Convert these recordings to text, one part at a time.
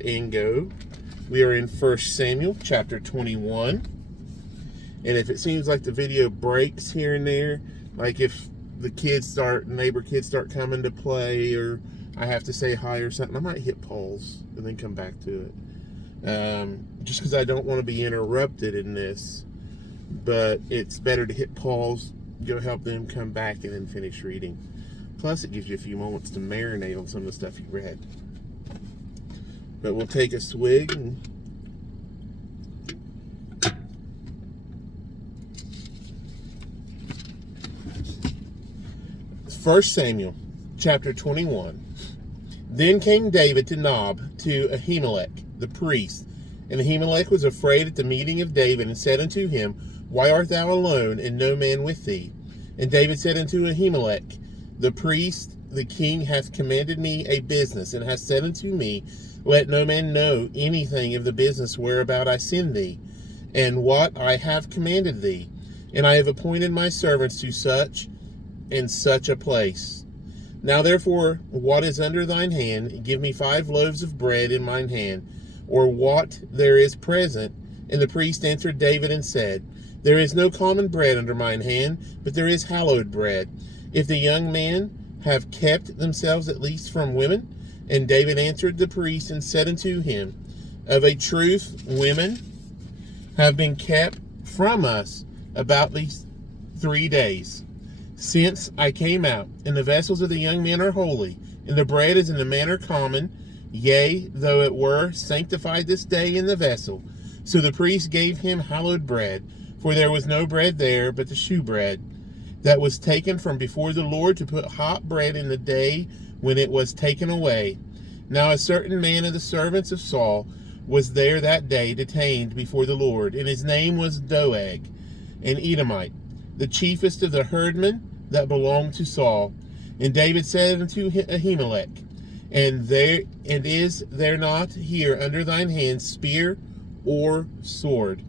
And go. We are in 1 Samuel chapter 21. And if it seems like the video breaks here and there, like if the neighbor kids start coming to play, or I have to say hi or something, I might hit pause and then come back to it. Just because I don't want to be interrupted in this. But it's better to hit pause, go help them come back, and then finish reading. Plus, it gives you a few moments to marinate on some of the stuff you read. But we'll take a swig and 1 Samuel chapter 21. Then came David to Nob to Ahimelech the priest. And Ahimelech was afraid at the meeting of David, and said unto him, Why art thou alone, and no man with thee? And David said unto Ahimelech the priest, The king hath commanded me a business, and hath said unto me, Let no man know anything of the business whereabout I send thee, and what I have commanded thee. And I have appointed my servants to such and such a place. Now therefore, what is under thine hand, give me 5 loaves of bread in mine hand, or what there is present. And the priest answered David and said, There is no common bread under mine hand, but there is hallowed bread. If the young men have kept themselves at least from women. And David answered the priest and said unto him, Of a truth, women have been kept from us about these 3 days, since I came out, and the vessels of the young men are holy, and the bread is in the manner common, yea, though it were sanctified this day in the vessel. So the priest gave him hallowed bread, for there was no bread there but the shewbread, that was taken from before the Lord to put hot bread in the day when it was taken away. Now a certain man of the servants of Saul was there that day detained before the Lord, and his name was Doeg, an Edomite, the chiefest of the herdmen that belonged to Saul. And David said unto Ahimelech, And is there not here under thine hand spear or sword?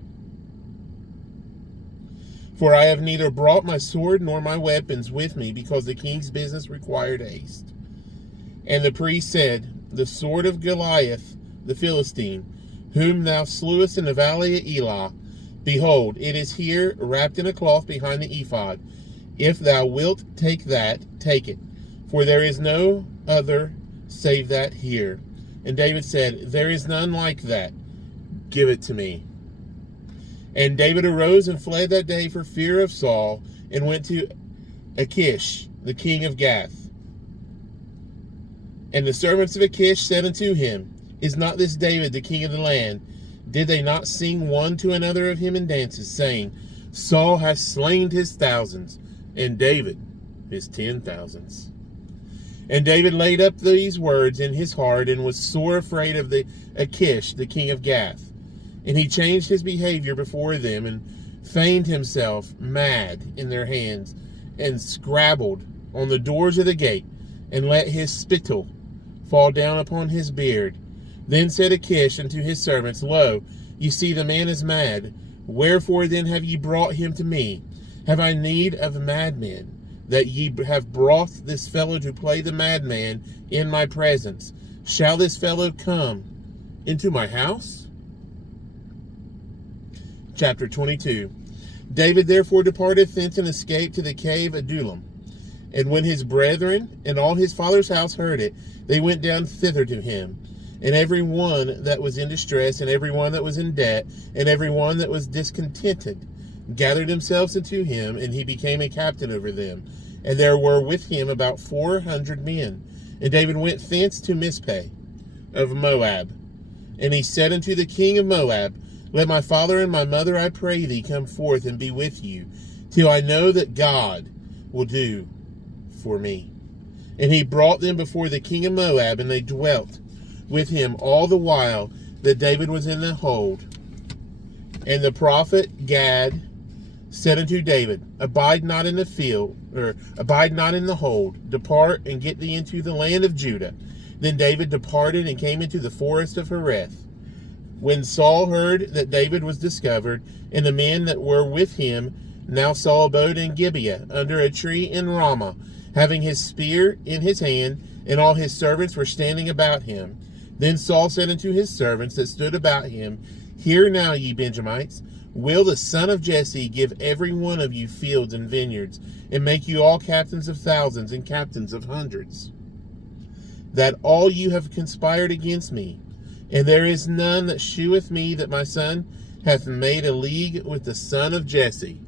For I have neither brought my sword nor my weapons with me, because the king's business required haste. And the priest said, The sword of Goliath, the Philistine, whom thou slewest in the valley of Elah, behold, it is here wrapped in a cloth behind the ephod. If thou wilt take that, take it, for there is no other save that here. And David said, There is none like that. Give it to me. And David arose and fled that day for fear of Saul, and went to Achish, the king of Gath. And the servants of Achish said unto him, Is not this David the king of the land? Did they not sing one to another of him in dances, saying, Saul hath slain his thousands, and David his 10,000s? And David laid up these words in his heart, and was sore afraid of the Achish, the king of Gath. And he changed his behavior before them, and feigned himself mad in their hands, and scrabbled on the doors of the gate, and let his spittle fall down upon his beard. Then said Achish unto his servants, Lo, ye see the man is mad. Wherefore then have ye brought him to me? Have I need of madmen, that ye have brought this fellow to play the madman in my presence? Shall this fellow come into my house? Chapter 22. David therefore departed thence, and escaped to the cave Adullam. And when his brethren and all his father's house heard it, they went down thither to him. And every one that was in distress, and every one that was in debt, and every one that was discontented, gathered themselves unto him, and he became a captain over them. And there were with him about 400 men. And David went thence to Mizpeh of Moab. And he said unto the king of Moab, Let my father and my mother, I pray thee, come forth and be with you, till I know that God will do for me. And he brought them before the king of Moab, and they dwelt with him all the while that David was in the hold. And the prophet Gad said unto David, Abide not in the field, or abide not in the hold. Depart and get thee into the land of Judah. Then David departed and came into the forest of Hereth. When Saul heard that David was discovered, and the men that were with him, now Saul abode in Gibeah under a tree in Ramah, having his spear in his hand, and all his servants were standing about him. Then Saul said unto his servants that stood about him, Hear now, ye Benjamites, will the son of Jesse give every one of you fields and vineyards, and make you all captains of thousands and captains of hundreds? That all you have conspired against me, and there is none that sheweth me that my son hath made a league with the son of Jesse.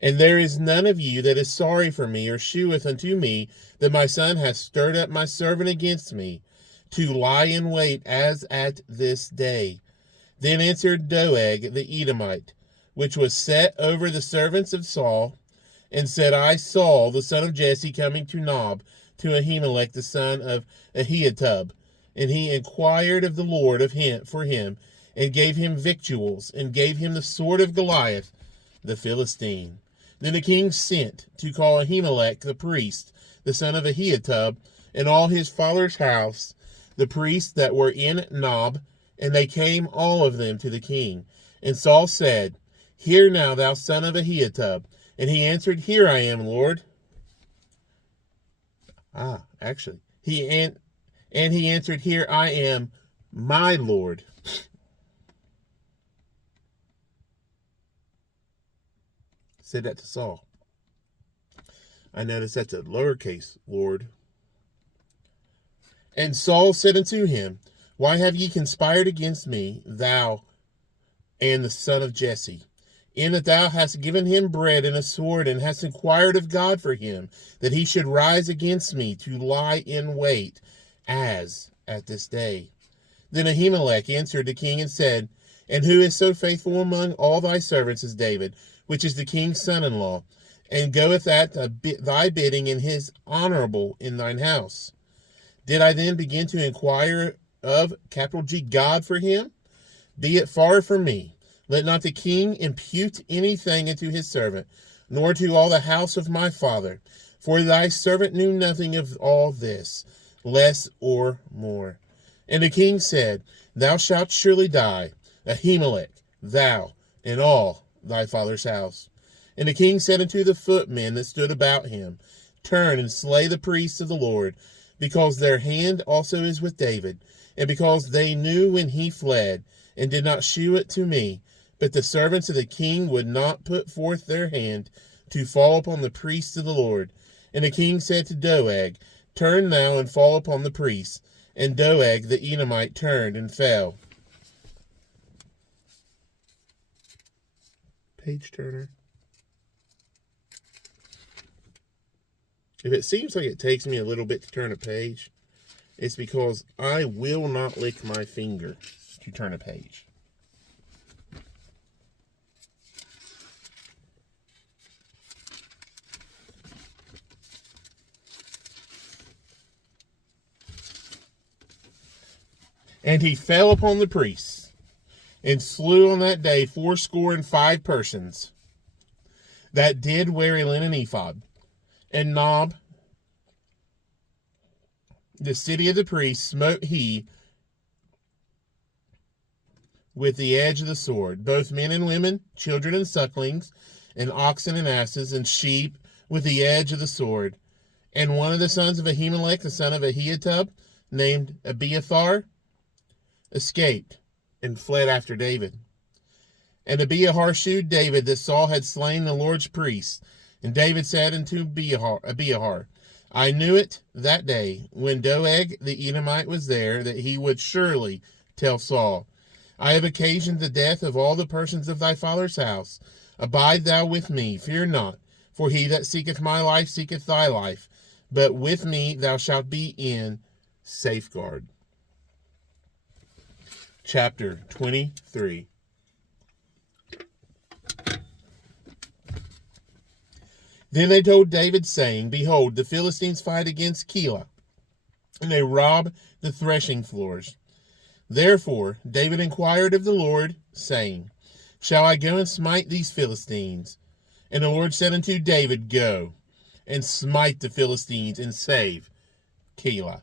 And there is none of you that is sorry for me, or sheweth unto me that my son hath stirred up my servant against me, to lie in wait as at this day. Then answered Doeg the Edomite, which was set over the servants of Saul, and said, I saw the son of Jesse coming to Nob, to Ahimelech the son of Ahitub. And he inquired of the Lord for him, and gave him victuals, and gave him the sword of Goliath the Philistine. Then the king sent to call Ahimelech the priest, the son of Ahitub, and all his father's house, the priests that were in Nob, and they came all of them to the king. And Saul said, Hear now, thou son of Ahitub. And he answered, Here I am, Lord. He answered, Here I am, my Lord. Said that to Saul. I notice that's a lowercase, Lord. And Saul said unto him, Why have ye conspired against me, thou and the son of Jesse, in that thou hast given him bread and a sword, and hast inquired of God for him, that he should rise against me to lie in wait, as at this day? Then Ahimelech answered the king and said, And who is so faithful among all thy servants as David, which is the king's son-in-law, and goeth at thy bidding, and is honorable in thine house? Did I then begin to inquire of capital G God for him? Be it far from me. Let not the king impute anything unto his servant, nor to all the house of my father. For thy servant knew nothing of all this, less or more. And the king said, Thou shalt surely die, Ahimelech, thou, and all thy father's house. And the king said unto the footmen that stood about him, Turn and slay the priests of the Lord, because their hand also is with David, and because they knew when he fled, and did not shew it to me. But the servants of the king would not put forth their hand to fall upon the priests of the Lord. And the king said to Doeg, Turn now and fall upon the priests. And Doeg the Edomite turned and fell. Page turner. If it seems like it takes me a little bit to turn a page, it's because I will not lick my finger to turn a page. And he fell upon the priests, and slew on that day 75 persons that did wear a linen ephod. And Nob, the city of the priests, smote he with the edge of the sword, both men and women, children and sucklings, and oxen and asses, and sheep, with the edge of the sword. And one of the sons of Ahimelech, the son of Ahitub, named Abiathar, escaped and fled after David. And Abiathar shewed David that Saul had slain the Lord's priests. And David said unto Abiathar, I knew it that day, when Doeg the Edomite was there, that he would surely tell Saul, I have occasioned the death of all the persons of thy father's house. Abide thou with me, fear not, for he that seeketh my life seeketh thy life. But with me thou shalt be in safeguard. Chapter 23. Then they told David, saying, Behold, the Philistines fight against Keilah, and they rob the threshing floors. Therefore David inquired of the Lord, saying, Shall I go and smite these Philistines? And the Lord said unto David, Go, and smite the Philistines, and save Keilah.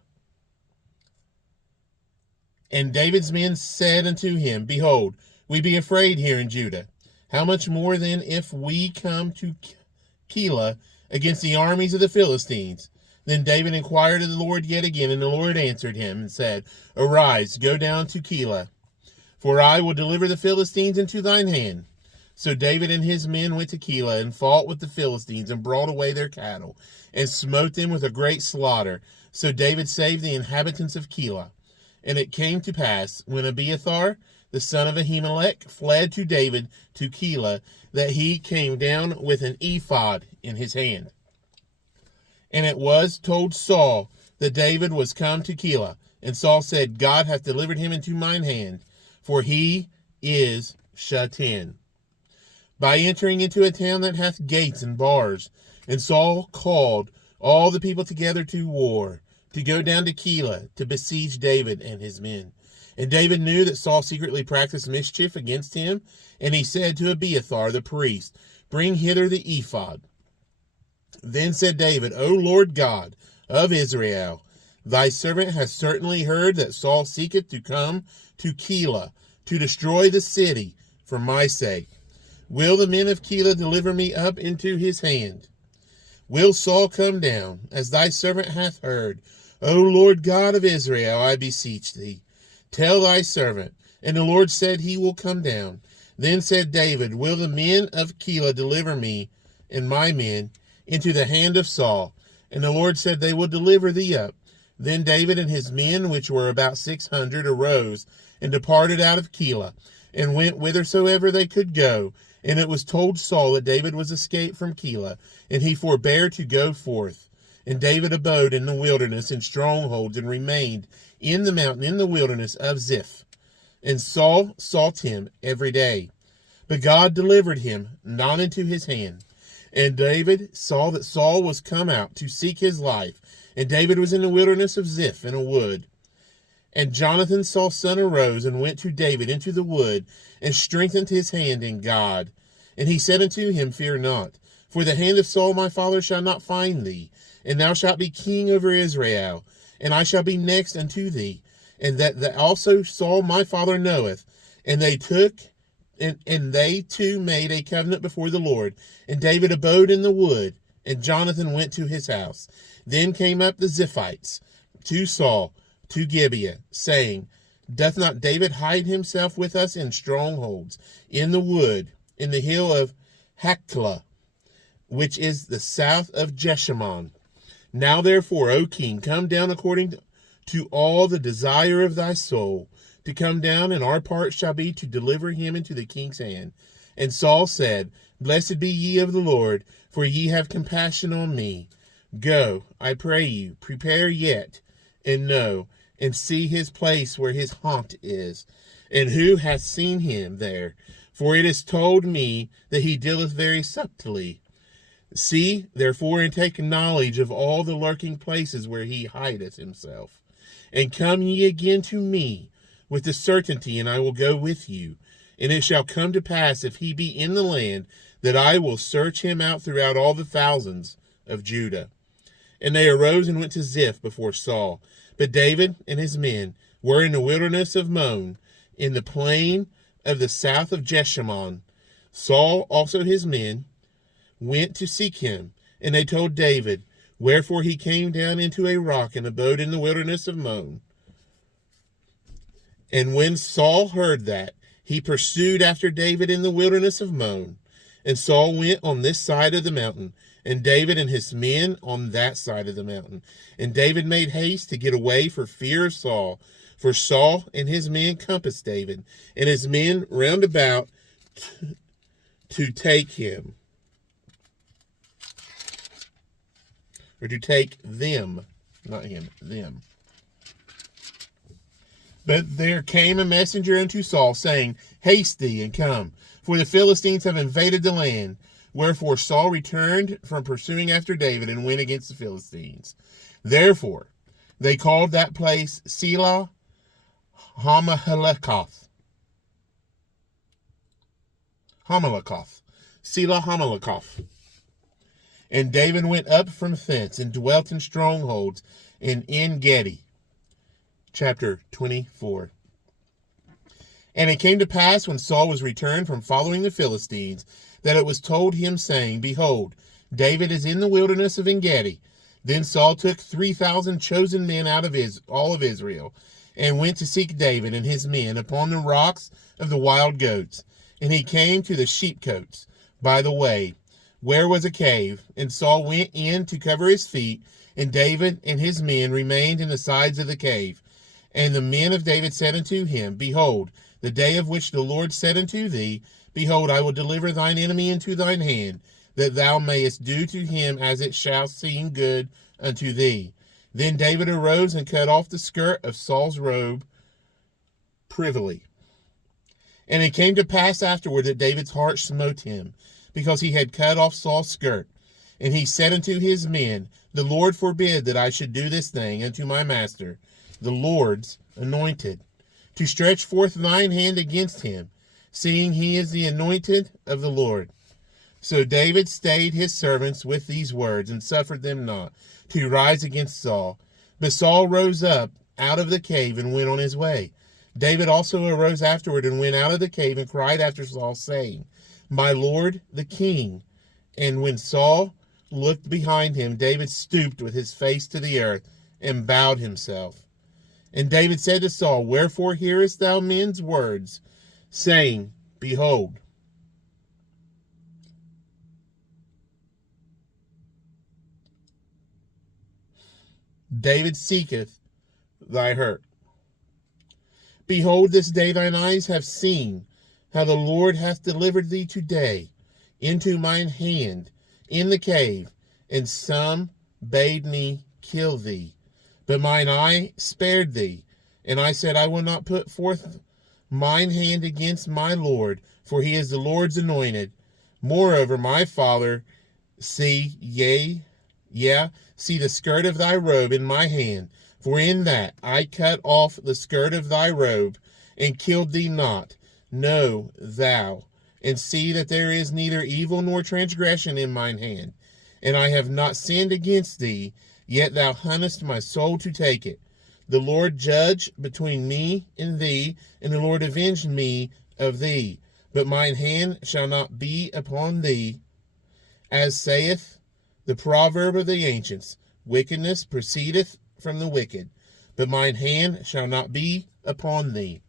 And David's men said unto him, Behold, we be afraid here in Judah. How much more then if we come to Keilah against the armies of the Philistines? Then David inquired of the Lord yet again, and the Lord answered him and said, Arise, go down to Keilah, for I will deliver the Philistines into thine hand. So David and his men went to Keilah and fought with the Philistines and brought away their cattle and smote them with a great slaughter. So David saved the inhabitants of Keilah. And it came to pass, when Abiathar, the son of Ahimelech, fled to David to Keilah, that he came down with an ephod in his hand. And it was told Saul that David was come to Keilah. And Saul said, God hath delivered him into mine hand, for he is shut in, by entering into a town that hath gates and bars. And Saul called all the people together to war, to go down to Keilah, to besiege David and his men. And David knew that Saul secretly practiced mischief against him, and he said to Abiathar the priest, Bring hither the ephod. Then said David, O Lord God of Israel, thy servant hath certainly heard that Saul seeketh to come to Keilah, to destroy the city for my sake. Will the men of Keilah deliver me up into his hand? Will Saul come down, as thy servant hath heard? O Lord God of Israel, I beseech thee, tell thy servant. And the Lord said, he will come down. Then said David, Will the men of Keilah deliver me and my men into the hand of Saul? And the Lord said, They will deliver thee up. Then David and his men, which were about 600, arose and departed out of Keilah, and went whithersoever they could go. And it was told Saul that David was escaped from Keilah, and he forbare to go forth. And David abode in the wilderness in strongholds, and remained in the mountain in the wilderness of Ziph. And Saul sought him every day, but God delivered him not into his hand. And David saw that Saul was come out to seek his life, and David was in the wilderness of Ziph in a wood. And Jonathan Saul's son arose and went to David into the wood, and strengthened his hand in God. And he said unto him, Fear not, for the hand of Saul my father shall not find thee, and thou shalt be king over Israel, and I shall be next unto thee. And that also Saul my father knoweth. And they two made a covenant before the Lord. And David abode in the wood, and Jonathan went to his house. Then came up the Ziphites to Saul to Gibeah, saying, Doth not David hide himself with us in strongholds, in the wood, in the hill of Haklah, which is the south of Jeshimon? Now therefore, O king, come down according to all the desire of thy soul, to come down, and our part shall be to deliver him into the king's hand. And Saul said, Blessed be ye of the Lord, for ye have compassion on me. Go, I pray you, prepare yet, and know, and see his place where his haunt is, and who hath seen him there. For it is told me that he dealeth very subtly. See, therefore, and take knowledge of all the lurking places where he hideth himself. And come ye again to me with the certainty, and I will go with you. And it shall come to pass, if he be in the land, that I will search him out throughout all the thousands of Judah. And they arose and went to Ziph before Saul. But David and his men were in the wilderness of Maon, in the plain of the south of Jeshimon. Saul also his men went to seek him, and they told David, wherefore he came down into a rock and abode in the wilderness of Maon. And when Saul heard that, he pursued after David in the wilderness of Maon. And Saul went on this side of the mountain, and David and his men on that side of the mountain. And David made haste to get away for fear of Saul, for Saul and his men compassed David, and his men round about to take him, or to take them, not him, them. But there came a messenger unto Saul, saying, Haste thee, and come, for the Philistines have invaded the land. Wherefore Saul returned from pursuing after David, and went against the Philistines. Therefore they called that place Selah Hamalekath. Selah Hamalekath. And David went up from thence, and dwelt in strongholds in En-gedi. Chapter 24. And it came to pass, when Saul was returned from following the Philistines, that it was told him, saying, Behold, David is in the wilderness of En-gedi. Then Saul took 3,000 chosen men out of all of Israel, and went to seek David and his men upon the rocks of the wild goats. And he came to the sheepcotes by the way, where was a cave, and Saul went in to cover his feet, and David and his men remained in the sides of the cave. And the men of David said unto him, Behold, the day of which the Lord said unto thee, Behold, I will deliver thine enemy into thine hand, that thou mayest do to him as it shall seem good unto thee. Then David arose and cut off the skirt of Saul's robe privily. And it came to pass afterward that David's heart smote him, because he had cut off Saul's skirt. And he said unto his men, The Lord forbid that I should do this thing unto my master, the Lord's anointed, to stretch forth thine hand against him, seeing he is the anointed of the Lord. So David stayed his servants with these words, and suffered them not to rise against Saul. But Saul rose up out of the cave and went on his way. David also arose afterward and went out of the cave and cried after Saul, saying, My lord the king. And when Saul looked behind him, David stooped with his face to the earth and bowed himself. And David said to Saul, Wherefore hearest thou men's words, saying, Behold, David seeketh thy hurt. Behold, this day thine eyes have seen how the Lord hath delivered thee today into mine hand in the cave, and some bade me kill thee. But mine eye spared thee, and I said, I will not put forth mine hand against my Lord, for he is the Lord's anointed. Moreover, my father, see the skirt of thy robe in my hand, for in that I cut off the skirt of thy robe, and killed thee not. Know thou, and see that there is neither evil nor transgression in mine hand, and I have not sinned against thee, yet thou huntest my soul to take it. The Lord judge between me and thee, and the Lord avenge me of thee. But mine hand shall not be upon thee, as saith the proverb of the ancients, wickedness proceedeth from the wicked, but mine hand shall not be upon thee.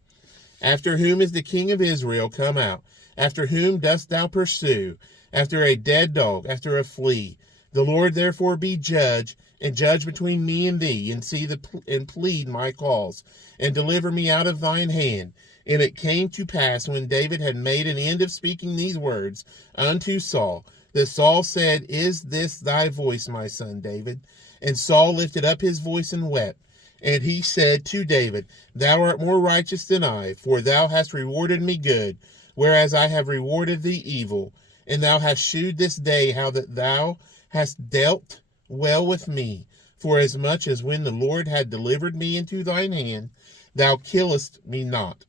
After whom is the king of Israel come out? After whom dost thou pursue? After a dead dog, after a flea. The Lord therefore be judge, and judge between me and thee, and plead my cause, and deliver me out of thine hand. And it came to pass, when David had made an end of speaking these words unto Saul, that Saul said, Is this thy voice, my son David? And Saul lifted up his voice and wept. And he said to David, Thou art more righteous than I, for thou hast rewarded me good, whereas I have rewarded thee evil. And thou hast shewed this day how that thou hast dealt well with me, for as much as when the Lord had delivered me into thine hand, thou killest me not.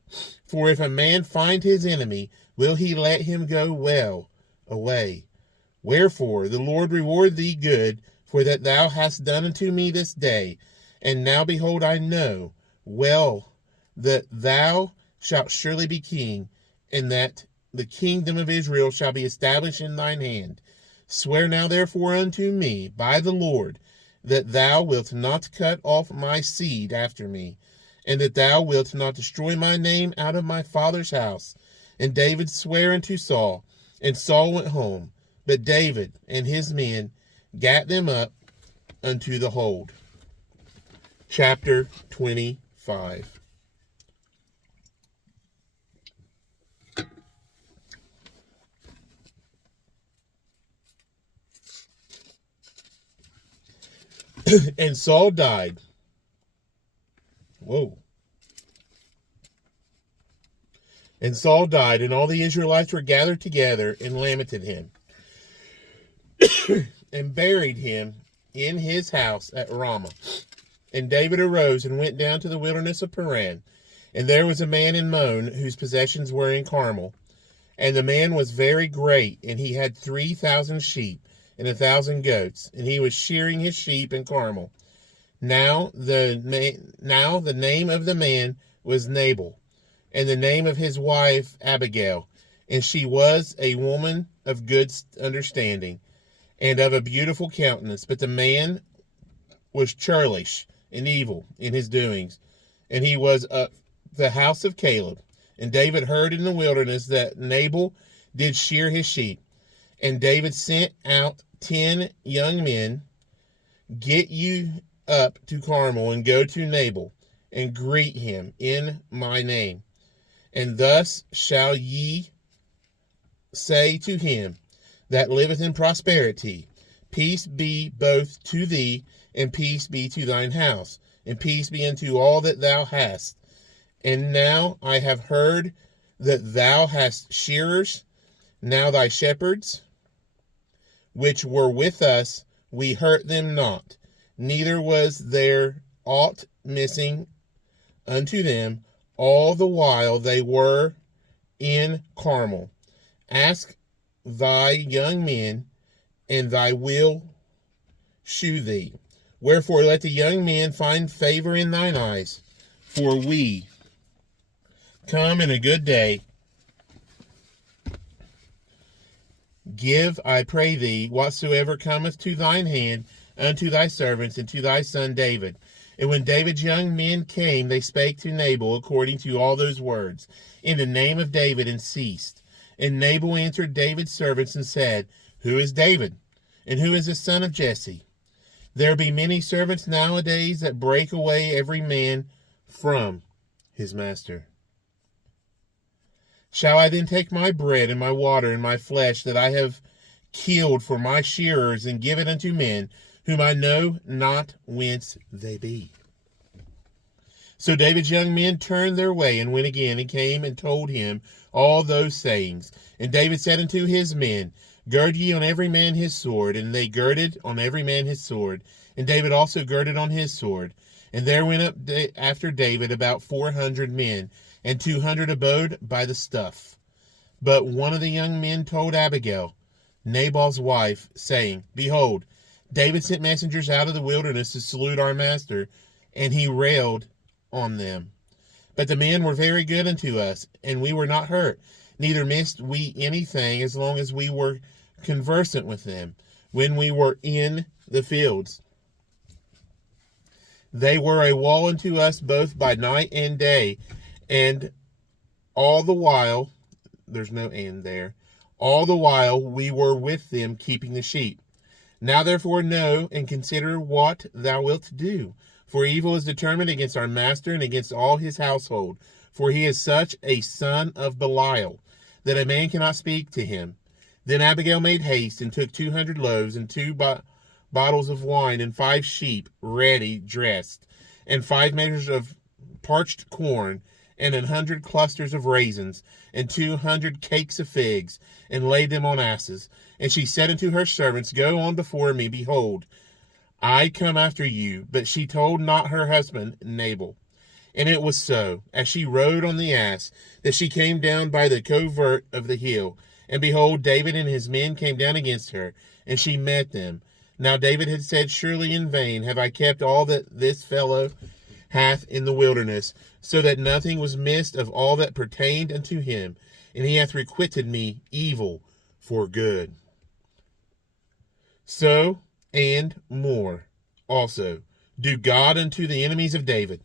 For if a man find his enemy, will he let him go well away? Wherefore the Lord reward thee good, for that thou hast done unto me this day. And now behold, I know well that thou shalt surely be king, and that the kingdom of Israel shall be established in thine hand. Swear now therefore unto me by the Lord, that thou wilt not cut off my seed after me, and that thou wilt not destroy my name out of my father's house. And David sware unto Saul, and Saul went home. But David and his men gat them up unto the hold. Chapter 25. And Saul died. And Saul died, and all the Israelites were gathered together and lamented him, and buried him in his house at Ramah. And David arose and went down to the wilderness of Paran. And there was a man in Mon, whose possessions were in Carmel. And the man was very great, and he had 3,000 sheep and 1,000 goats, and he was shearing his sheep in Carmel. Now the name of the man was Nabal, and the name of his wife Abigail, and she was a woman of good understanding, and of a beautiful countenance. But the man was churlish and evil in his doings, and he was the house of Caleb. And David heard in the wilderness that Nabal did shear his sheep. And David sent out 10 young men, get you up to Carmel, and go to Nabal, and greet him in my name. And thus shall ye say to him that liveth in prosperity, peace be both to thee, and peace be to thine house, and peace be unto all that thou hast. And now I have heard that thou hast shearers. Now thy shepherds, which were with us, we hurt them not, neither was there aught missing unto them all the while they were in Carmel. Ask thy young men, and thy will shew thee. Wherefore let the young men find favor in thine eyes, for we come in a good day. Give, I pray thee, whatsoever cometh to thine hand unto thy servants and to thy son David. And when David's young men came, they spake to Nabal according to all those words, in the name of David, and ceased. And Nabal answered David's servants and said, Who is David? And who is the son of Jesse? There be many servants nowadays that break away every man from his master. Shall I then take my bread and my water and my flesh that I have killed for my shearers, and give it unto men whom I know not whence they be? So David's young men turned their way and went again, and came and told him all those sayings. And David said unto his men, Gird ye on every man his sword. And they girded on every man his sword. And David also girded on his sword. And there went up after David about 400 men, and 200 abode by the stuff. But one of the young men told Abigail, Nabal's wife, saying, Behold, David sent messengers out of the wilderness to salute our master, and he railed on them. But the men were very good unto us, and we were not hurt, neither missed we anything, as long as we were conversant with them, when we were in the fields. They were a wall unto us both by night and day, and all the while, there's no and there, all the while we were with them keeping the sheep. Now therefore know and consider what thou wilt do, for evil is determined against our master and against all his household, for he is such a son of Belial, that a man cannot speak to him. Then Abigail made haste, and took 200 loaves, and 2 bottles of wine, and 5 sheep ready dressed, and 5 measures of parched corn, and 100 clusters of raisins, and 200 cakes of figs, and laid them on asses. And she said unto her servants, Go on before me, behold, I come after you. But she told not her husband Nabal. And it was so, as she rode on the ass, that she came down by the covert of the hill. And behold, David and his men came down against her, and she met them. Now David had said, Surely in vain have I kept all that this fellow hath in the wilderness, so that nothing was missed of all that pertained unto him, and he hath requited me evil for good. So, and more also, do God unto the enemies of David.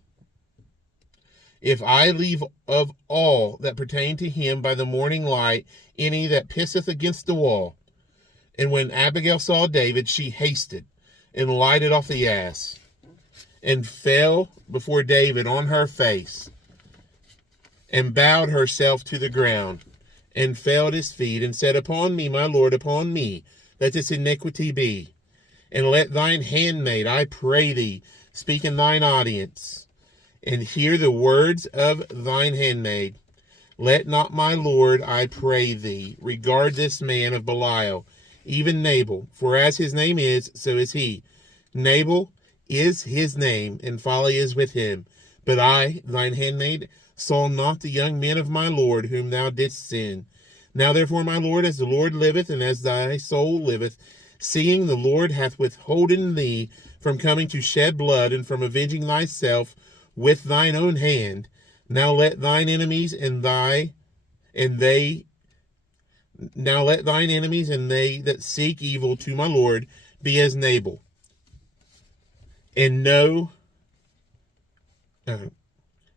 If I leave of all that pertain to him by the morning light any that pisseth against the wall. And when Abigail saw David, she hasted, and lighted off the ass, and fell before David on her face, and bowed herself to the ground, and fell at his feet, and said, Upon me, my lord, upon me, let this iniquity be. And let thine handmaid, I pray thee, speak in thine audience, and hear the words of thine handmaid. Let not my lord, I pray thee, regard this man of Belial, even Nabal, for as his name is, so is he. Nabal is his name, and folly is with him. But I, thine handmaid, saw not the young men of my lord, whom thou didst send. Now therefore, my lord, as the Lord liveth, and as thy soul liveth, seeing the Lord hath withholden thee from coming to shed blood, and from avenging thyself with thine own hand, now let thine enemies and they that seek evil to my lord be as Nabal, And know, uh,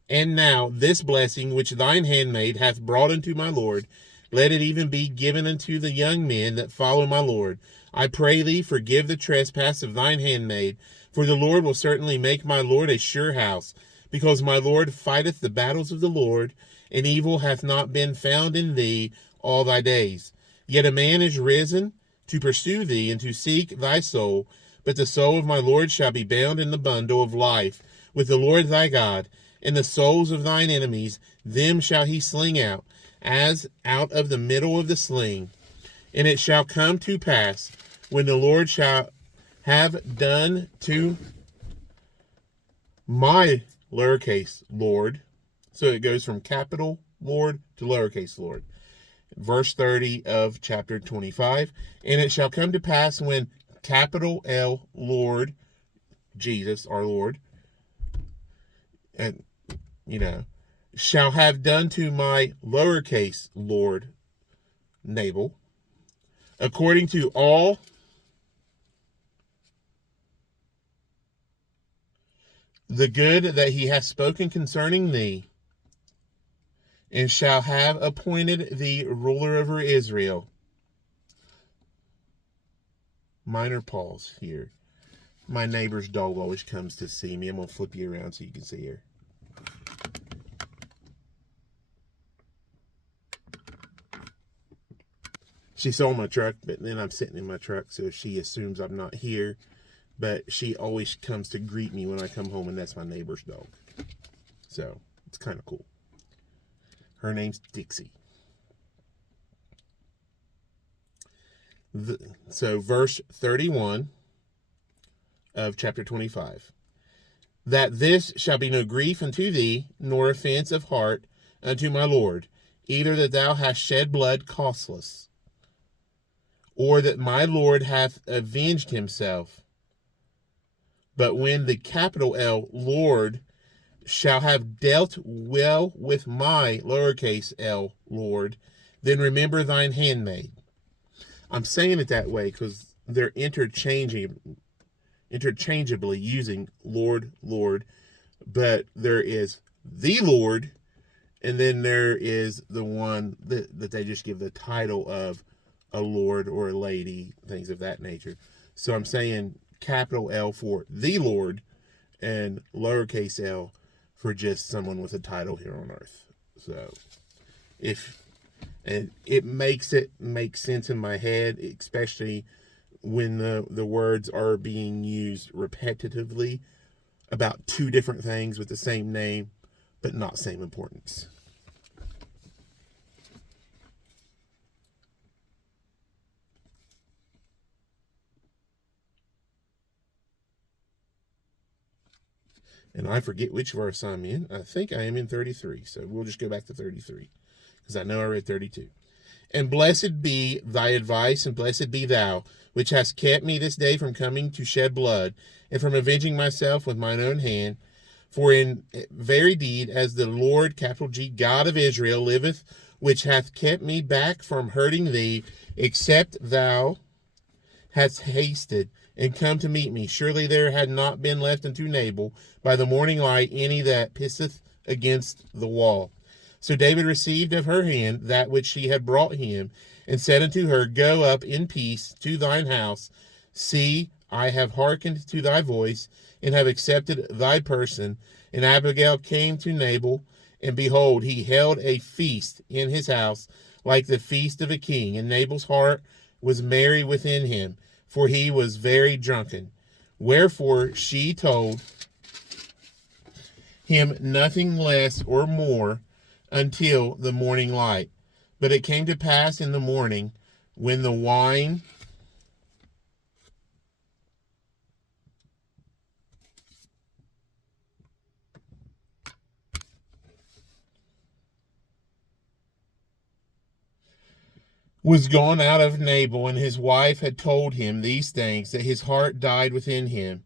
and now this blessing which thine handmaid hath brought unto my Lord, let it even be given unto the young men that follow my Lord. I pray thee, forgive the trespass of thine handmaid, for the Lord will certainly make my Lord a sure house, because my Lord fighteth the battles of the Lord, and evil hath not been found in thee all thy days. Yet a man is risen to pursue thee and to seek thy soul, but the soul of my Lord shall be bound in the bundle of life with the Lord thy God, and the souls of thine enemies, them shall he sling out, as out of the middle of the sling. And it shall come to pass, when the Lord shall have done to my lowercase Lord, so it goes from capital Lord to lowercase Lord. Verse 30 of chapter 25. And it shall come to pass when capital L Lord, Jesus, our Lord, and shall have done to my lowercase Lord, Nabal, according to all the good that he hath spoken concerning thee, and shall have appointed thee ruler over Israel. Minor pause here. My neighbor's dog always comes to see me. I'm going to flip you around so you can see her. She saw my truck, but then I'm sitting in my truck, so she assumes I'm not here. But she always comes to greet me when I come home, and that's my neighbor's dog. So it's kind of cool. Her name's Dixie. So verse 31 of chapter 25. That this shall be no grief unto thee, nor offense of heart unto my Lord, either that thou hast shed blood costless, or that my Lord hath avenged himself. But when the capital L Lord shall have dealt well with my lowercase l Lord, then remember thine handmaid. I'm saying it that way because they're interchangeably using Lord, Lord, but there is the Lord, and then there is the one that they just give the title of a lord or a lady, things of that nature. So I'm saying capital L for the Lord and lowercase l for just someone with a title here on earth. So it makes sense in my head, especially when the words are being used repetitively about two different things with the same name but not same importance. And I forget which verse I'm in. I think I am in 33, so we'll just go back to 33 because I know I read 32. And blessed be thy advice, and blessed be thou, which hast kept me this day from coming to shed blood, and from avenging myself with mine own hand. For in very deed, as the Lord, capital G, God of Israel, liveth, which hath kept me back from hurting thee, except thou hast hasted and come to meet me. Surely there had not been left unto Nabal by the morning light any that pisseth against the wall. So David received of her hand that which she had brought him, and said unto her, Go up in peace to thine house. See, I have hearkened to thy voice, and have accepted thy person. And Abigail came to Nabal, and behold, he held a feast in his house, like the feast of a king. And Nabal's heart was merry within him, for he was very drunken. Wherefore she told him nothing less or more until the morning light. But it came to pass in the morning, when the wine was gone out of Nabal, and his wife had told him these things, that his heart died within him,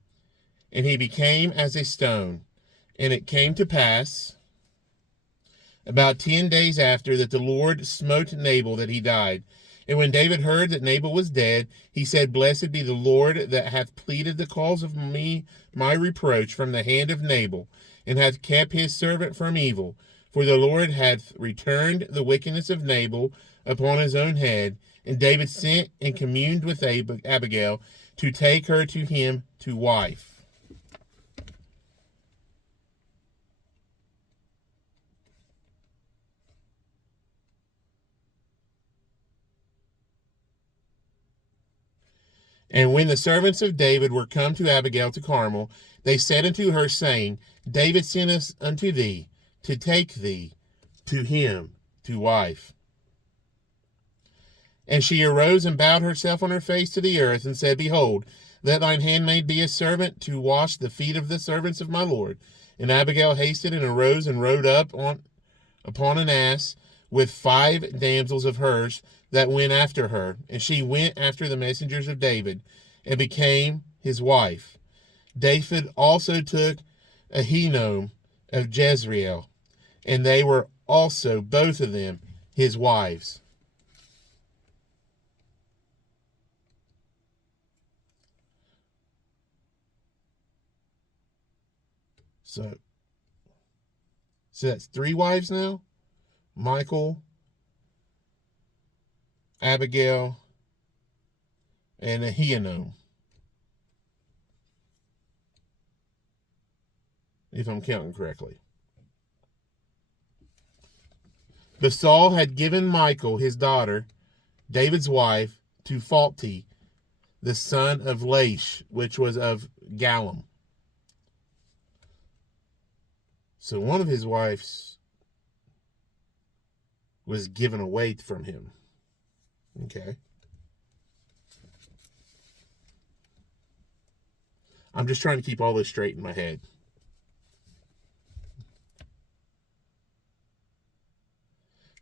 and he became as a stone. And it came to pass about 10 days after that the Lord smote Nabal, that he died. And when David heard that Nabal was dead, he said, Blessed be the Lord that hath pleaded the cause of me my reproach from the hand of Nabal, and hath kept his servant from evil. For the Lord hath returned the wickedness of Nabal upon his own head. And David sent and communed with Abigail to take her to him to wife. And when the servants of David were come to Abigail to Carmel, they said unto her, saying, David sent us unto thee, to take thee to him to wife. And she arose and bowed herself on her face to the earth, and said, Behold, let thine handmaid be a servant to wash the feet of the servants of my lord. And Abigail hasted and arose and rode up upon an ass with 5 damsels of hers that went after her. And she went after the messengers of David, and became his wife. David also took Ahinoam of Jezreel, and they were also both of them his wives. So that's 3 wives now? Michal, Abigail, and Ahinoam, if I'm counting correctly. But Saul had given Michal, his daughter, David's wife, to Phalti, the son of Laish, which was of Gallim. So one of his wives was given away from him. Okay. I'm just trying to keep all this straight in my head.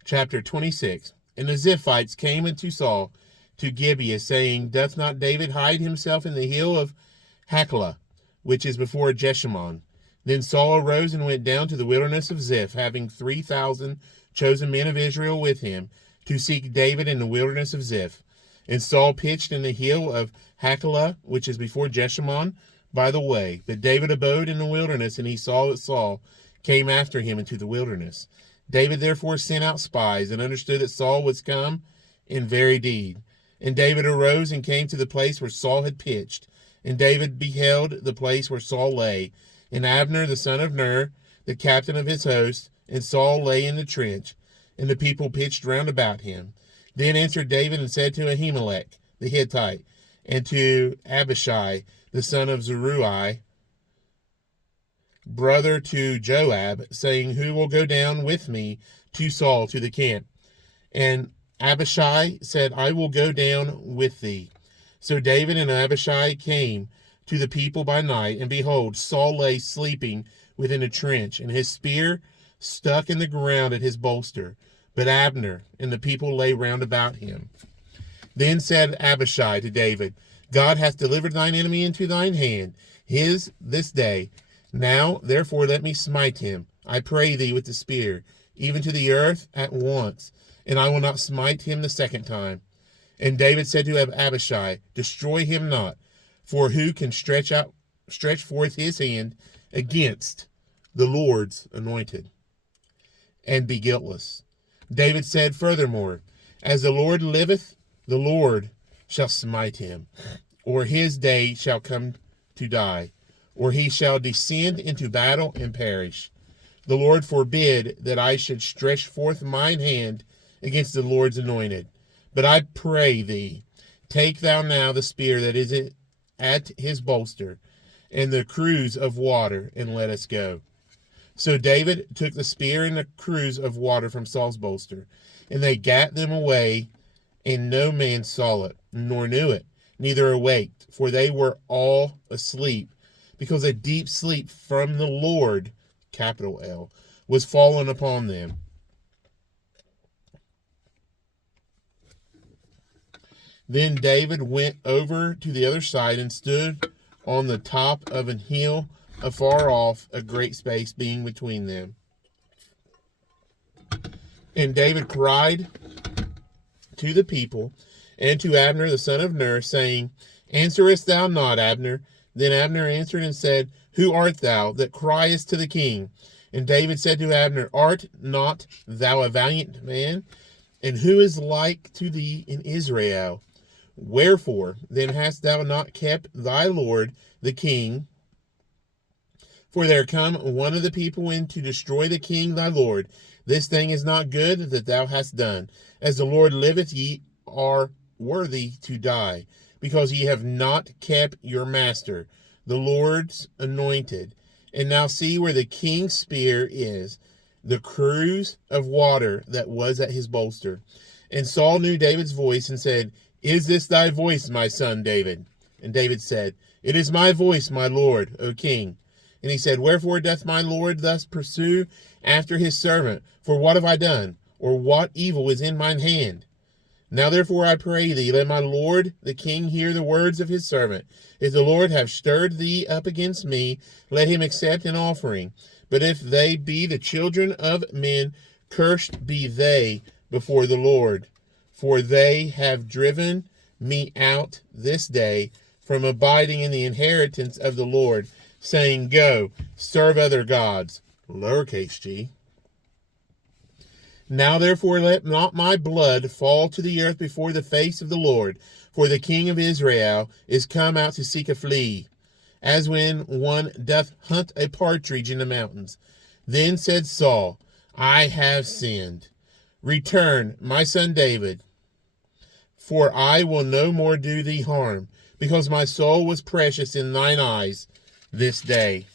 Chapter 26. And the Ziphites came unto Saul to Gibeah, saying, Doth not David hide himself in the hill of Hachilah, which is before Jeshimon? Then Saul arose and went down to the wilderness of Ziph, having 3,000 chosen men of Israel with him, to seek David in the wilderness of Ziph. And Saul pitched in the hill of Hachilah, which is before Jeshimon, by the way. But David abode in the wilderness, and he saw that Saul came after him into the wilderness. David therefore sent out spies, and understood that Saul was come in very deed. And David arose and came to the place where Saul had pitched. And David beheld the place where Saul lay, and Abner the son of Ner, the captain of his host, and Saul lay in the trench, and the people pitched round about him. Then answered David and said to Ahimelech the Hittite, and to Abishai the son of Zeruiah, brother to Joab, saying, Who will go down with me to Saul to the camp? And Abishai said, I will go down with thee. So David and Abishai came to the people by night, and behold, Saul lay sleeping within a trench, and his spear stuck in the ground at his bolster. But Abner and the people lay round about him. Then said Abishai to David, God hath delivered thine enemy into thine hand, this day. Now, therefore, let me smite him, I pray thee, with the spear, even to the earth at once, and I will not smite him the second time. And David said to Abishai, Destroy him not, for who can stretch forth his hand against the Lord's anointed, and be guiltless? David said furthermore, As the Lord liveth, the Lord shall smite him, or his day shall come to die, or he shall descend into battle and perish. The Lord forbid that I should stretch forth mine hand against the Lord's anointed. But I pray thee, take thou now the spear that is at his bolster, and the cruse of water, and let us go. So David took the spear and the cruse of water from Saul's bolster, and they gat them away, and no man saw it, nor knew it, neither awaked, for they were all asleep, because a deep sleep from the Lord, capital L, was fallen upon them. Then David went over to the other side and stood on the top of an hill afar off, a great space being between them. And David cried to the people and to Abner the son of Ner, saying, Answerest thou not, Abner? Then Abner answered and said, Who art thou that criest to the king? And David said to Abner, Art not thou a valiant man? And who is like to thee in Israel? Wherefore then hast thou not kept thy lord the king? For there come one of the people in to destroy the king thy lord. This thing is not good that thou hast done. As the Lord liveth, ye are worthy to die, because ye have not kept your master, the Lord's anointed. And now see where the king's spear is, the cruse of water that was at his bolster. And Saul knew David's voice and said, Is this thy voice, my son David? And David said, It is my voice, my lord, O king. And he said, Wherefore doth my lord thus pursue after his servant? For what have I done? Or what evil is in mine hand? Now therefore I pray thee, let my lord the king hear the words of his servant. If the Lord have stirred thee up against me, let him accept an offering. But if they be the children of men, cursed be they before the Lord. For they have driven me out this day from abiding in the inheritance of the Lord, saying, Go, serve other gods, lowercase g. Now therefore let not my blood fall to the earth before the face of the Lord, for the king of Israel is come out to seek a flea, as when one doth hunt a partridge in the mountains. Then said Saul, I have sinned. Return, my son David, for I will no more do thee harm, because my soul was precious in thine eyes this day.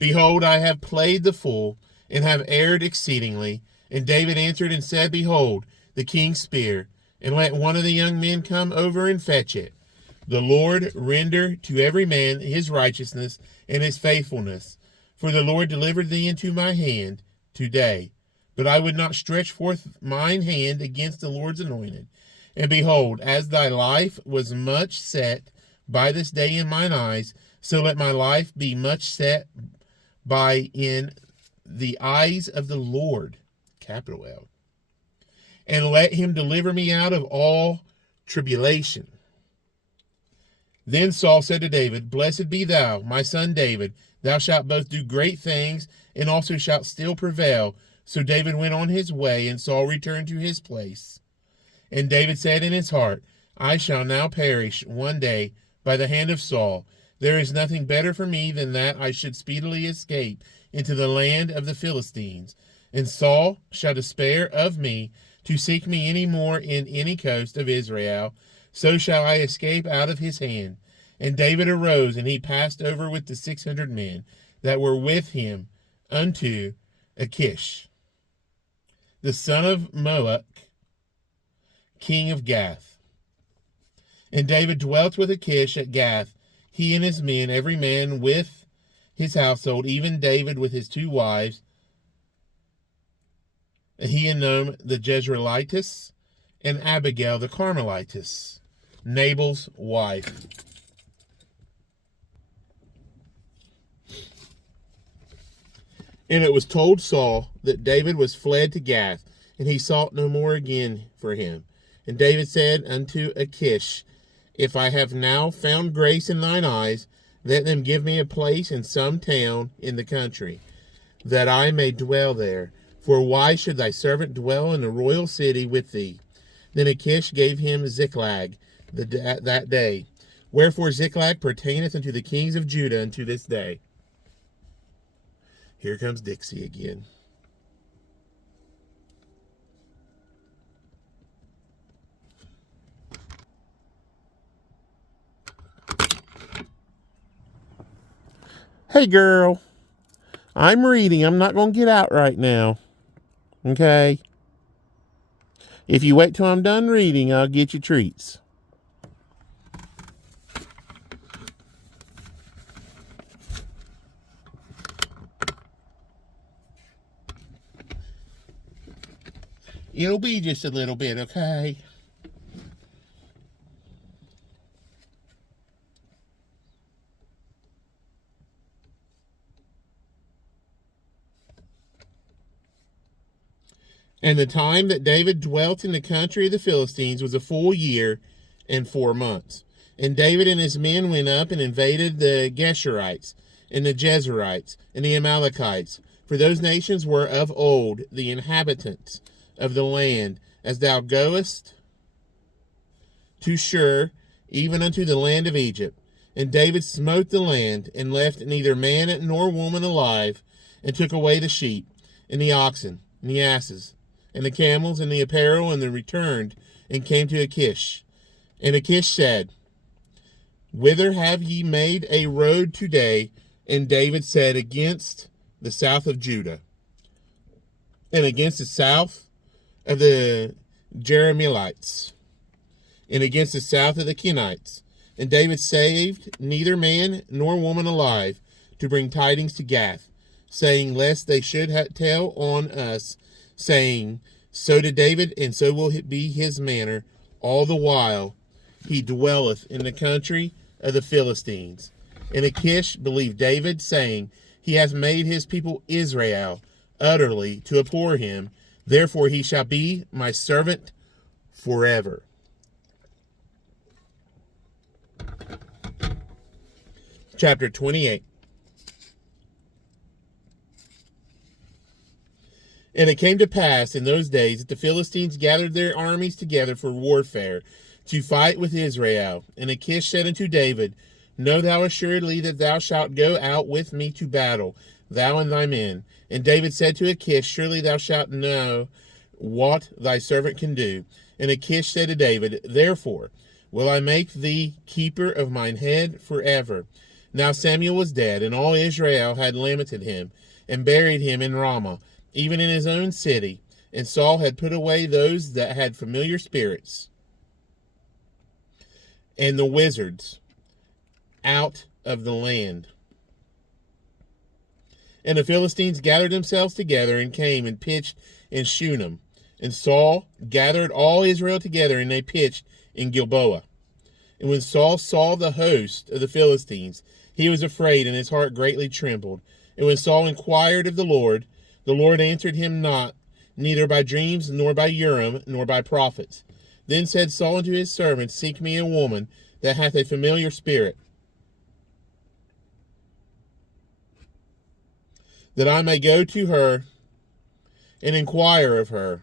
Behold, I have played the fool, and have erred exceedingly. And David answered and said, Behold, the king's spear, and let one of the young men come over and fetch it. The Lord render to every man his righteousness and his faithfulness. For the Lord delivered thee into my hand today. But I would not stretch forth mine hand against the Lord's anointed. And behold, as thy life was much set by this day in mine eyes, so let my life be much set by in the eyes of the Lord, capital L, and let him deliver me out of all tribulation. Then Saul said to David, Blessed be thou, my son David, thou shalt both do great things, and also shalt still prevail. So David went on his way, and Saul returned to his place. And David said in his heart, I shall now perish one day by the hand of Saul. There is nothing better for me than that I should speedily escape into the land of the Philistines. And Saul shall despair of me to seek me any more in any coast of Israel. So shall I escape out of his hand. And David arose, and he passed over with the 600 men that were with him unto Achish, the son of Moach, king of Gath. And David dwelt with Achish at Gath, he and his men, every man with his household, even David with his 2 wives, Ahinoam the Jezreelitess, and Abigail the Carmelitess, Nabal's wife. And it was told Saul that David was fled to Gath, and he sought no more again for him. And David said unto Achish, If I have now found grace in thine eyes, let them give me a place in some town in the country, that I may dwell there. For why should thy servant dwell in the royal city with thee? Then Achish gave him Ziklag that day. Wherefore Ziklag pertaineth unto the kings of Judah unto this day. Here comes Dixie again. Hey girl, I'm reading. I'm not going to get out right now. Okay? If you wait till I'm done reading, I'll get you treats. It'll be just a little bit, okay? And the time that David dwelt in the country of the Philistines was a full year and 4 months. And David and his men went up and invaded the Geshurites, and the Jezreelites, and the Amalekites, for those nations were of old the inhabitants of the land, as thou goest to Shur, even unto the land of Egypt. And David smote the land, and left neither man nor woman alive, and took away the sheep, and the oxen, and the asses, and the camels, and the apparel, and returned, and came to Achish. And Achish said, Whither have ye made a road today? And David said, Against the south of Judah, and against the south of the Jerahmeelites, and against the south of the Kenites. And David saved neither man nor woman alive to bring tidings to Gath, saying, Lest they should tell on us, saying, So did David, and so will it be his manner all the while he dwelleth in the country of the Philistines. And Achish believed David, saying, He hath made his people Israel utterly to abhor him, therefore he shall be my servant forever. Chapter 28. And it came to pass in those days that the Philistines gathered their armies together for warfare, to fight with Israel. And Achish said unto David, Know thou assuredly that thou shalt go out with me to battle, thou and thy men. And David said to Achish, Surely thou shalt know what thy servant can do. And Achish said to David, Therefore will I make thee keeper of mine head forever. Now Samuel was dead, and all Israel had lamented him, and buried him in Ramah, even in his own city. And Saul had put away those that had familiar spirits, and the wizards out of the land. And the Philistines gathered themselves together, and came and pitched in Shunem. And Saul gathered all Israel together, and they pitched in Gilboa. And when Saul saw the host of the Philistines, he was afraid, and his heart greatly trembled. And when Saul inquired of the Lord answered him not, neither by dreams, nor by Urim, nor by prophets. Then said Saul unto his servants, Seek me a woman that hath a familiar spirit, that I may go to her and inquire of her.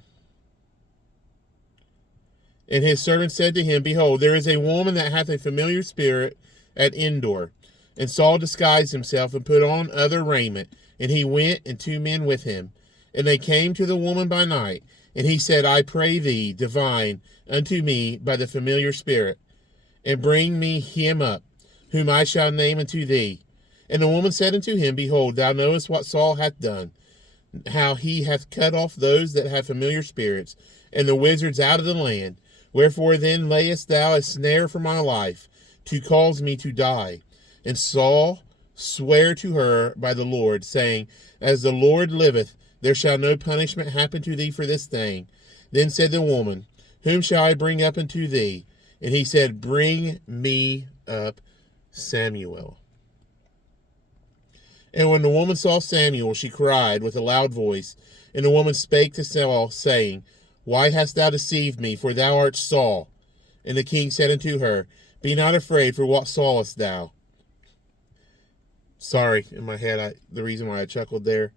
And his servant said to him, Behold, there is a woman that hath a familiar spirit at Endor. And Saul disguised himself, and put on other raiment, and he went, and 2 men with him. And they came to the woman by night. And he said, I pray thee, divine unto me by the familiar spirit, and bring me him up, whom I shall name unto thee. And the woman said unto him, Behold, thou knowest what Saul hath done, how he hath cut off those that have familiar spirits, and the wizards out of the land. Wherefore then layest thou a snare for my life, to cause me to die? And Saul sware to her by the Lord, saying, As the Lord liveth, there shall no punishment happen to thee for this thing. Then said the woman, Whom shall I bring up unto thee? And he said, Bring me up Samuel. And when the woman saw Samuel, she cried with a loud voice. And the woman spake to Saul, saying, Why hast thou deceived me? For thou art Saul. And the king said unto her, Be not afraid, for what sawest thou? Sorry, in my head, the reason why I chuckled there.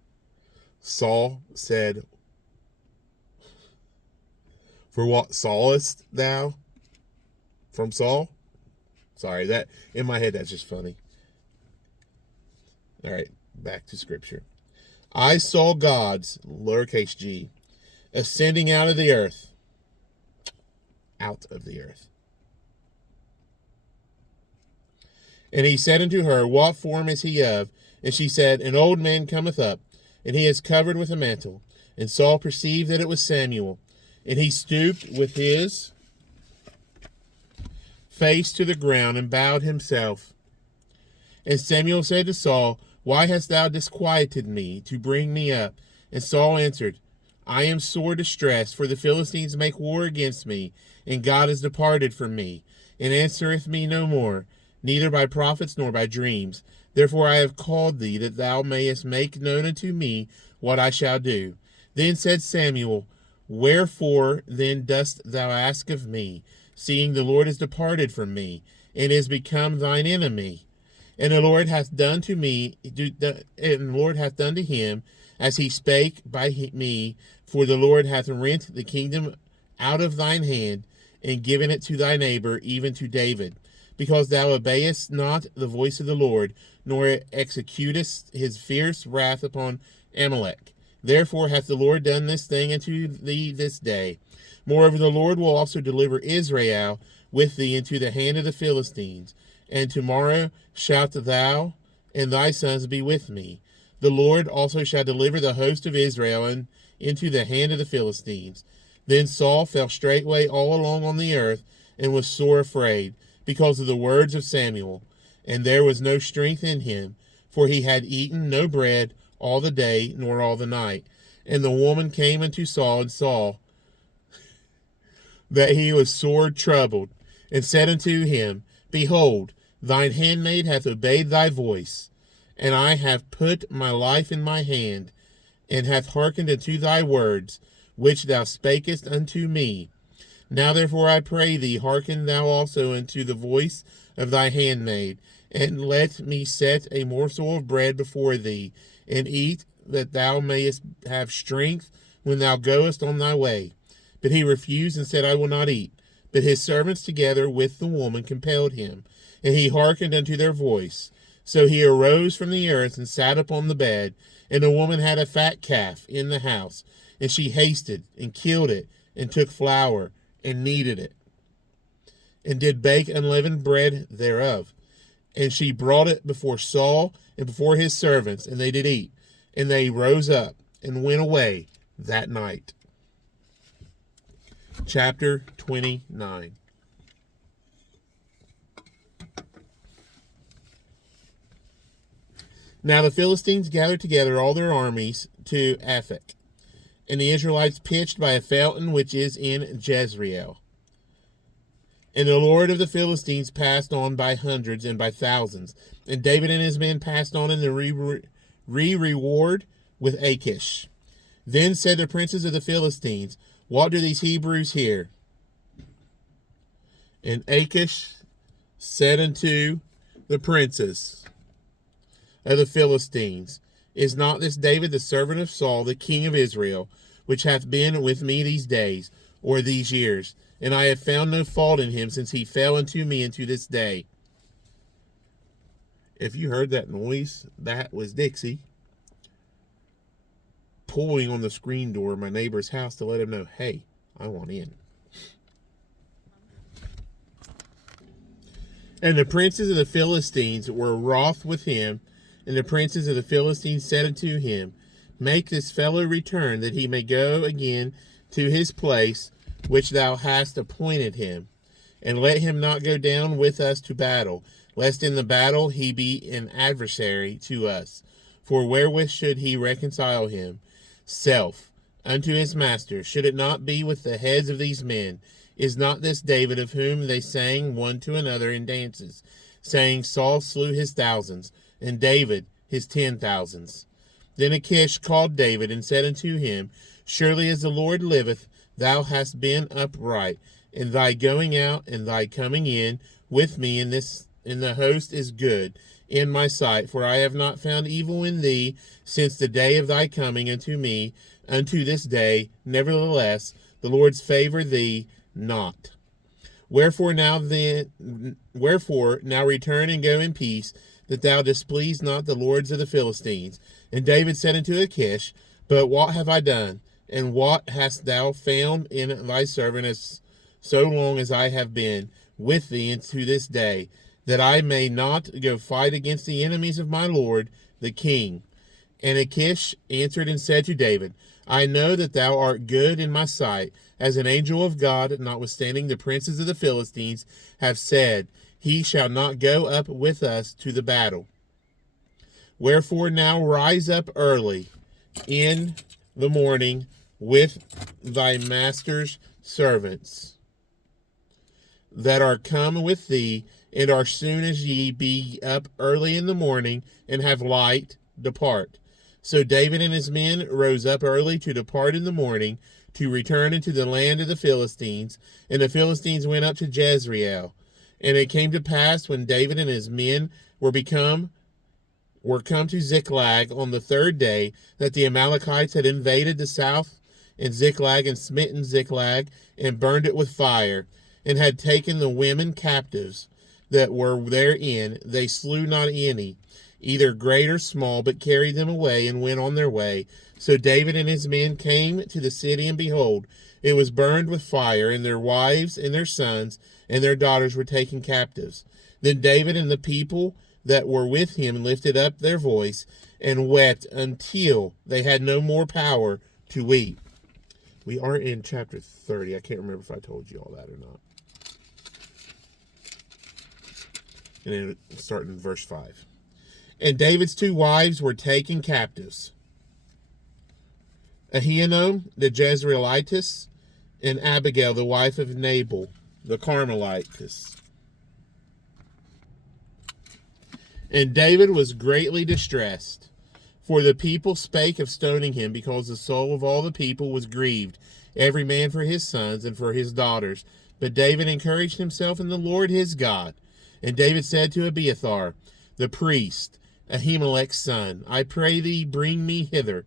Saul said, For what sawest thou? From Saul? Sorry, that in my head, that's just funny. All right, back to scripture. I saw gods, lowercase g, ascending out of the earth. Out of the earth. And he said unto her, What form is he of? And she said, An old man cometh up, and he is covered with a mantle. And Saul perceived that it was Samuel. And he stooped with his face to the ground, and bowed himself. And Samuel said to Saul, Why hast thou disquieted me to bring me up? And Saul answered, I am sore distressed, for the Philistines make war against me, and God is departed from me, and answereth me no more, neither by prophets nor by dreams. Therefore I have called thee, that thou mayest make known unto me what I shall do. Then said Samuel, Wherefore then dost thou ask of me, seeing the Lord is departed from me, and is become thine enemy? And the Lord hath done to me, and the Lord hath done to him as he spake by me. For the Lord hath rent the kingdom out of thine hand, and given it to thy neighbor, even to David, because thou obeyest not the voice of the Lord, nor executest his fierce wrath upon Amalek. Therefore hath the Lord done this thing unto thee this day. Moreover, the Lord will also deliver Israel with thee into the hand of the Philistines. And tomorrow shalt thou and thy sons be with me. The Lord also shall deliver the host of Israel into the hand of the Philistines. Then Saul fell straightway all along on the earth, and was sore afraid, because of the words of Samuel. And there was no strength in him, for he had eaten no bread all the day, nor all the night. And the woman came unto Saul, and saw that he was sore troubled, and said unto him, Behold, thine handmaid hath obeyed thy voice, and I have put my life in my hand, and hath hearkened unto thy words, which thou spakest unto me. Now therefore I pray thee, hearken thou also unto the voice of thy handmaid, and let me set a morsel of bread before thee, and eat, that thou mayest have strength when thou goest on thy way. But he refused, and said, I will not eat. But his servants together with the woman compelled him, and he hearkened unto their voice. So he arose from the earth, and sat upon the bed. And the woman had a fat calf in the house, and she hasted, and killed it, and took flour, and kneaded it, and did bake unleavened bread thereof. And she brought it before Saul and before his servants, and they did eat. And they rose up and went away that night. Chapter 29. Now the Philistines gathered together all their armies to Aphek, and the Israelites pitched by a fountain which is in Jezreel. And the Lord of the Philistines passed on by hundreds and by thousands. And David and his men passed on in the reward with Achish. Then said the princes of the Philistines, What do these Hebrews here? And Achish said unto the princes of the Philistines, Is not this David the servant of Saul, the king of Israel, which hath been with me these days, or these years? And I have found no fault in him since he fell unto me unto this day. If you heard that noise, that was Dixie pulling on the screen door of my neighbor's house to let him know, hey, I want in. And the princes of the Philistines were wroth with him, and the princes of the Philistines said unto him, Make this fellow return, that he may go again to his place, which thou hast appointed him, and let him not go down with us to battle, lest in the battle he be an adversary to us. For wherewith should he reconcile him? Self unto his master. Should it not be with the heads of these men? Is not this David, of whom they sang one to another in dances, saying, Saul slew his thousands, and David his 10,000s? Then Achish called David, and said unto him, Surely as the Lord liveth, thou hast been upright, and thy going out and thy coming in with me in the host is good in my sight, for I have not found evil in thee since the day of thy coming unto me unto this day. Nevertheless, the Lord's favor thee not. Wherefore now return and go in peace, that thou displease not the lords of the Philistines. And David said unto Achish, But what have I done? And what hast thou found in thy servant as so long as I have been with thee into this day, that I may not go fight against the enemies of my lord the king? And Achish answered and said to David, I know that thou art good in my sight, as an angel of God, notwithstanding the princes of the Philistines have said, He shall not go up with us to the battle. Wherefore now rise up early in the morning with thy master's servants that are come with thee, and as soon as ye be up early in the morning and have light, depart. So David and his men rose up early to depart in the morning, to return into the land of the Philistines. And the Philistines went up to Jezreel. And it came to pass, when David and his men were come to Ziklag on the third day, that the Amalekites had invaded the south and Ziklag, and smitten Ziklag, and burned it with fire, and had taken the women captives that were therein. They slew not any, either great or small, but carried them away, and went on their way. So David and his men came to the city, and behold, it was burned with fire, and their wives and their sons and their daughters were taken captives. Then David and the people that were with him lifted up their voice and wept until they had no more power to weep. We are in chapter 30. I can't remember if I told you all that or not. And then starting in verse 5. And David's 2 wives were taken captives, Ahinoam the Jezreelitess, and Abigail the wife of Nabal the Carmelitess. And David was greatly distressed, for the people spake of stoning him, because the soul of all the people was grieved, every man for his sons and for his daughters. But David encouraged himself in the Lord his God. And David said to Abiathar the priest, Ahimelech's son, I pray thee, bring me hither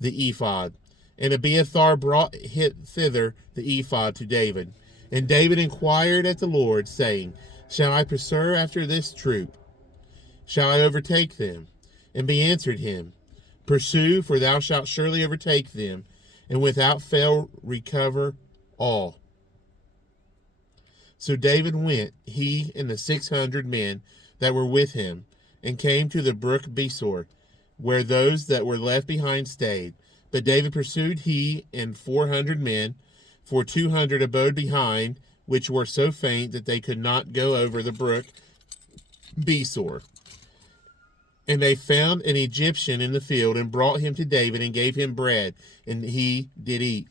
the ephod. And Abiathar brought thither the ephod to David. And David inquired at the Lord, saying, Shall I pursue after this troop? Shall I overtake them? And be answered him, Pursue, for thou shalt surely overtake them, and without fail recover all. So David went, he and the 600 men that were with him, and came to the brook Besor, where those that were left behind stayed. But David pursued, he and 400 men, for 200 abode behind, which were so faint that they could not go over the brook Besor. And they found an Egyptian in the field, and brought him to David, and gave him bread, and he did eat.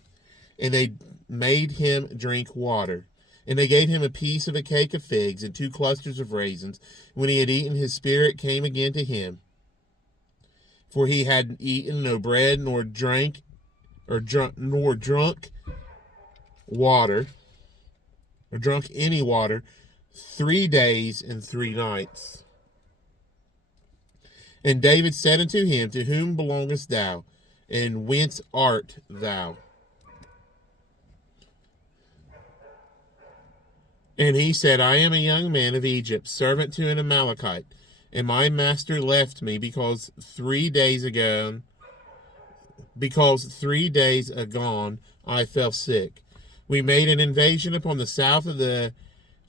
And they made him drink water. And they gave him a piece of a cake of figs, and 2 clusters of raisins. When he had eaten, his spirit came again to him. For he had eaten no bread, nor drunk water, or drunk any water, 3 days and 3 nights. And David said unto him, To whom belongest thou, and whence art thou? And he said, I am a young man of Egypt, servant to an Amalekite, and my master left me because 3 days agone I fell sick. We made an invasion upon the south of the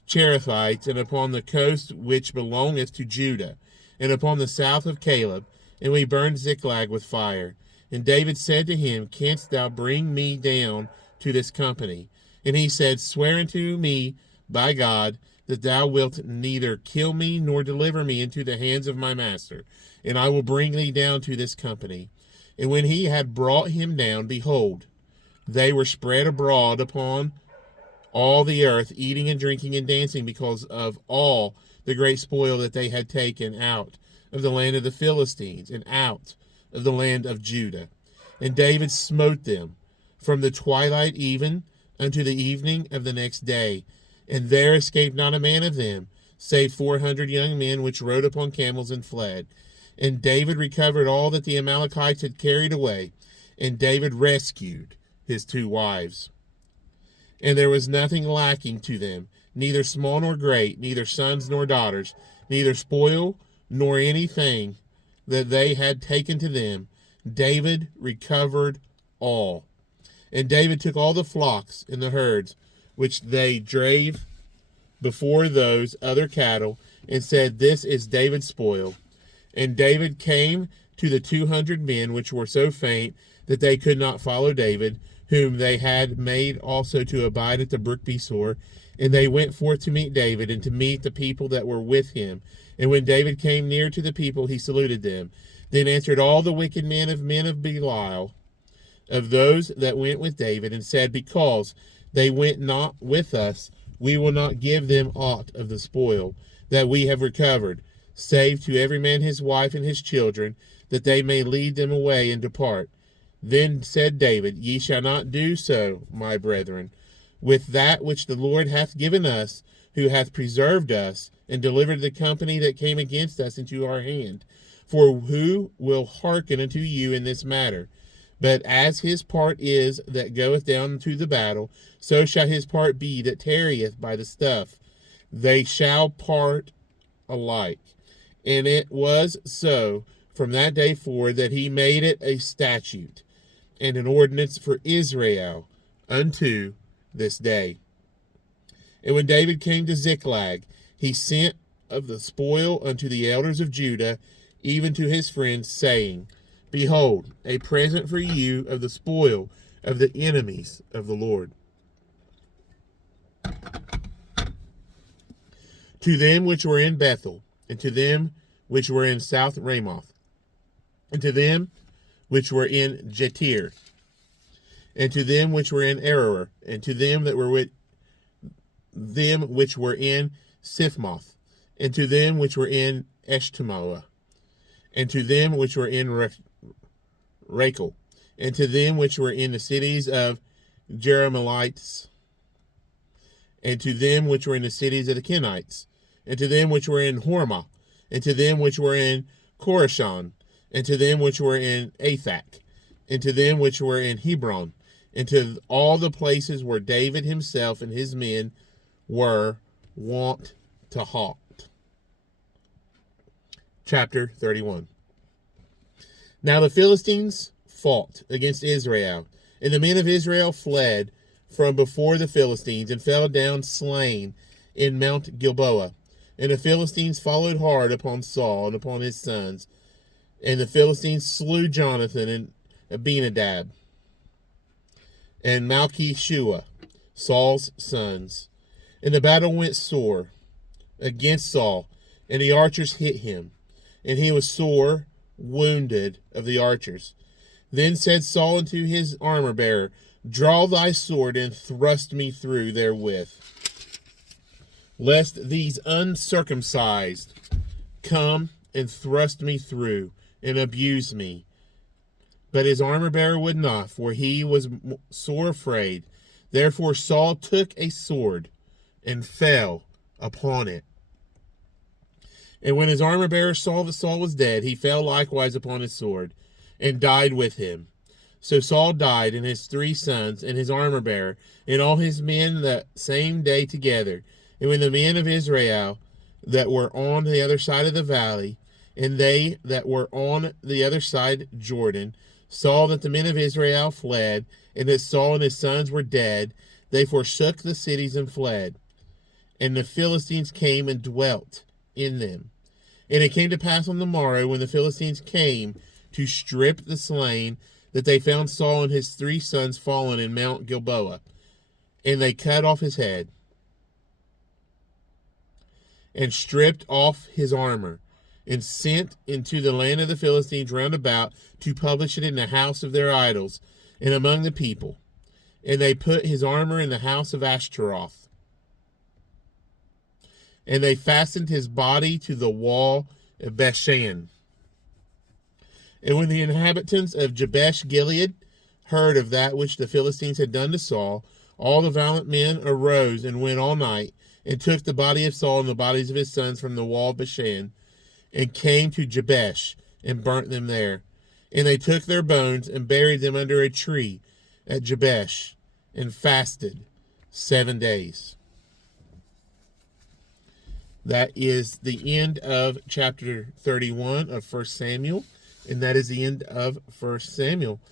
Cherethites, and upon the coast which belongeth to Judah, and upon the south of Caleb, and we burned Ziklag with fire. And David said to him, Canst thou bring me down to this company? And he said, Swear unto me by God that thou wilt neither kill me nor deliver me into the hands of my master, and I will bring thee down to this company. And when he had brought him down, behold, they were spread abroad upon all the earth, eating and drinking and dancing, because of all the great spoil that they had taken out of the land of the Philistines, and out of the land of Judah. And David smote them from the twilight even unto the evening of the next day. And there escaped not a man of them, save 400 young men which rode upon camels and fled. And David recovered all that the Amalekites had carried away. And David rescued his 2 wives. And there was nothing lacking to them, neither small nor great, neither sons nor daughters, neither spoil nor anything that they had taken to them. David recovered all. And David took all the flocks and the herds which they drave before those other cattle, and said, This is David's spoil. And David came to the 200 men which were so faint that they could not follow David, whom they had made also to abide at the brook Besor. And they went forth to meet David, and to meet the people that were with him. And when David came near to the people, he saluted them. Then answered all the wicked men of Belial, of those that went with David, and said, Because they went not with us, we will not give them aught of the spoil that we have recovered, save to every man his wife and his children, that they may lead them away and depart. Then said David, Ye shall not do so, my brethren, with that which the Lord hath given us, who hath preserved us, and delivered the company that came against us into our hand. For who will hearken unto you in this matter? But as his part is that goeth down to the battle, so shall his part be that tarrieth by the stuff. They shall part alike. And it was so from that day forward that he made it a statute and an ordinance for Israel unto this day. And when David came to Ziklag, he sent of the spoil unto the elders of Judah, even to his friends, saying, Behold, a present for you of the spoil of the enemies of the Lord. To them which were in Bethel, and to them which were in South Ramoth, and to them which were in Jetir, and to them which were in Aroer, and to them that were with them which were in Sifmoth, and to them which were in Eshtemoa, and to them which were in Rachel, and to them which were in the cities of Jerahmeelites, and to them which were in the cities of the Kenites, and to them which were in Hormah, and to them which were in Korashan, and to them which were in Athak, and to them which were in Hebron, and to all the places where David himself and his men were wont to halt. Chapter 31. Now the Philistines fought against Israel, and the men of Israel fled from before the Philistines, and fell down slain in Mount Gilboa. And the Philistines followed hard upon Saul and upon his sons. And the Philistines slew Jonathan and Abinadab and Malchishua, Saul's sons. And the battle went sore against Saul, and the archers hit him, and he was sore wounded of the archers. Then said Saul unto his armor-bearer, Draw thy sword, and thrust me through therewith, lest these uncircumcised come and thrust me through, and abuse me. But his armor-bearer would not, for he was sore afraid. Therefore Saul took a sword, and fell upon it. And when his armor-bearer saw that Saul was dead, he fell likewise upon his sword, and died with him. So Saul died, and his 3 sons, and his armor-bearer, and all his men the same day together. And when the men of Israel that were on the other side of the valley, and they that were on the other side Jordan, saw that the men of Israel fled, and that Saul and his sons were dead, they forsook the cities and fled. And the Philistines came and dwelt in them. And it came to pass on the morrow, when the Philistines came to strip the slain, that they found Saul and his 3 sons fallen in Mount Gilboa. And they cut off his head, and stripped off his armor, and sent into the land of the Philistines round about to publish it in the house of their idols, and among the people. And they put his armor in the house of Ashtaroth. And they fastened his body to the wall of Bethshan. And when the inhabitants of Jabesh Gilead heard of that which the Philistines had done to Saul, all the valiant men arose and went all night, and took the body of Saul and the bodies of his sons from the wall of Bashan, and came to Jabesh, and burnt them there. And they took their bones, and buried them under a tree at Jabesh, and fasted 7 days. That is the end of chapter 31 of 1 Samuel, and that is the end of 1 Samuel.